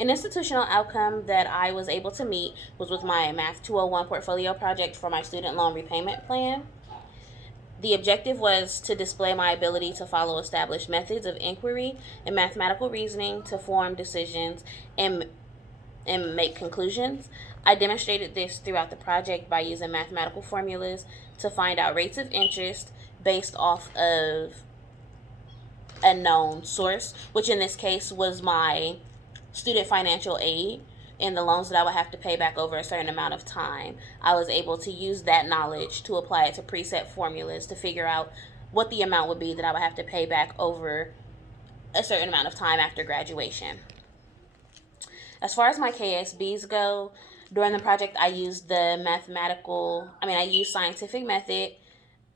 An institutional outcome that I was able to meet was with my Math 201 portfolio project for my student loan repayment plan. The objective was to display my ability to follow established methods of inquiry and mathematical reasoning to form decisions and make conclusions. I demonstrated this throughout the project by using mathematical formulas to find out rates of interest based off of a known source, which in this case was my student financial aid and the loans that I would have to pay back over a certain amount of time. I was able to use that knowledge to apply it to preset formulas to figure out what the amount would be that I would have to pay back over a certain amount of time after graduation. As far as my KSBs go, during the project I used I used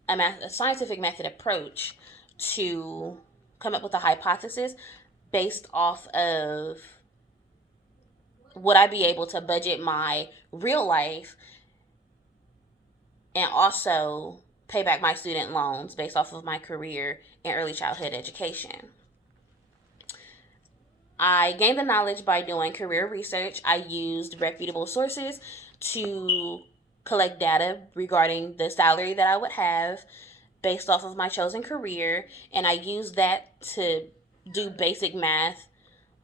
a scientific method approach to come up with a hypothesis based off of would I be able to budget my real life and also pay back my student loans based off of my career in early childhood education. I gained the knowledge by doing career research. I used reputable sources to collect data regarding the salary that I would have based off of my chosen career, and I used that to do basic math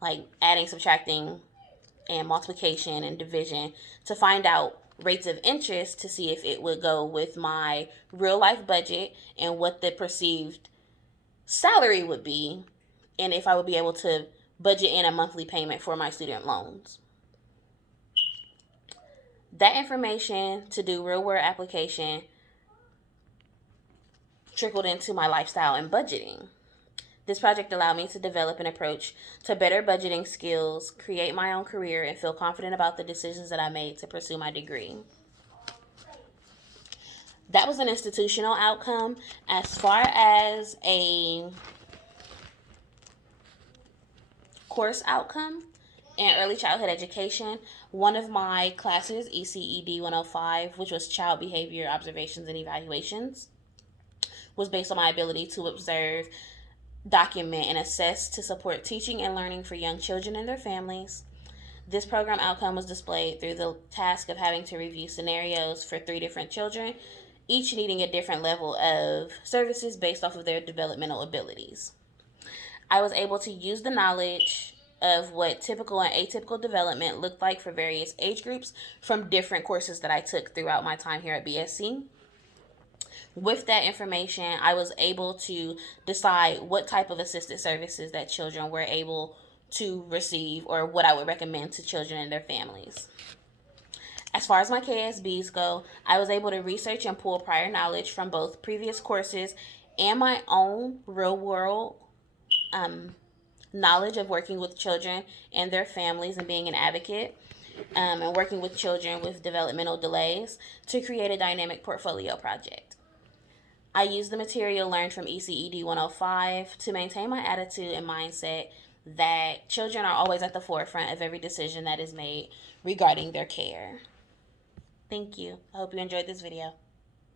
like adding, subtracting, and multiplication and division to find out rates of interest to see if it would go with my real life budget and what the perceived salary would be, and if I would be able to budget in a monthly payment for my student loans. That information to do real world application trickled into my lifestyle and budgeting. This project allowed me to develop an approach to better budgeting skills, create my own career, and feel confident about the decisions that I made to pursue my degree. That was an institutional outcome. As far as a course outcome in early childhood education, one of my classes, ECED 105, which was Child Behavior Observations and Evaluations, was based on my ability to observe, document, and assess to support teaching and learning for young children and their families. This program outcome was displayed through the task of having to review scenarios for 3 different children, each needing a different level of services based off of their developmental abilities. I was able to use the knowledge of what typical and atypical development looked like for various age groups from different courses that I took throughout my time here at BSC. With that information, I was able to decide what type of assisted services that children were able to receive or what I would recommend to children and their families. As far as my KSBs go, I was able to research and pull prior knowledge from both previous courses and my own real world knowledge of working with children and their families and being an advocate and working with children with developmental delays to create a dynamic portfolio project. I used the material learned from ECED 105 to maintain my attitude and mindset that children are always at the forefront of every decision that is made regarding their care. Thank you. I hope you enjoyed this video.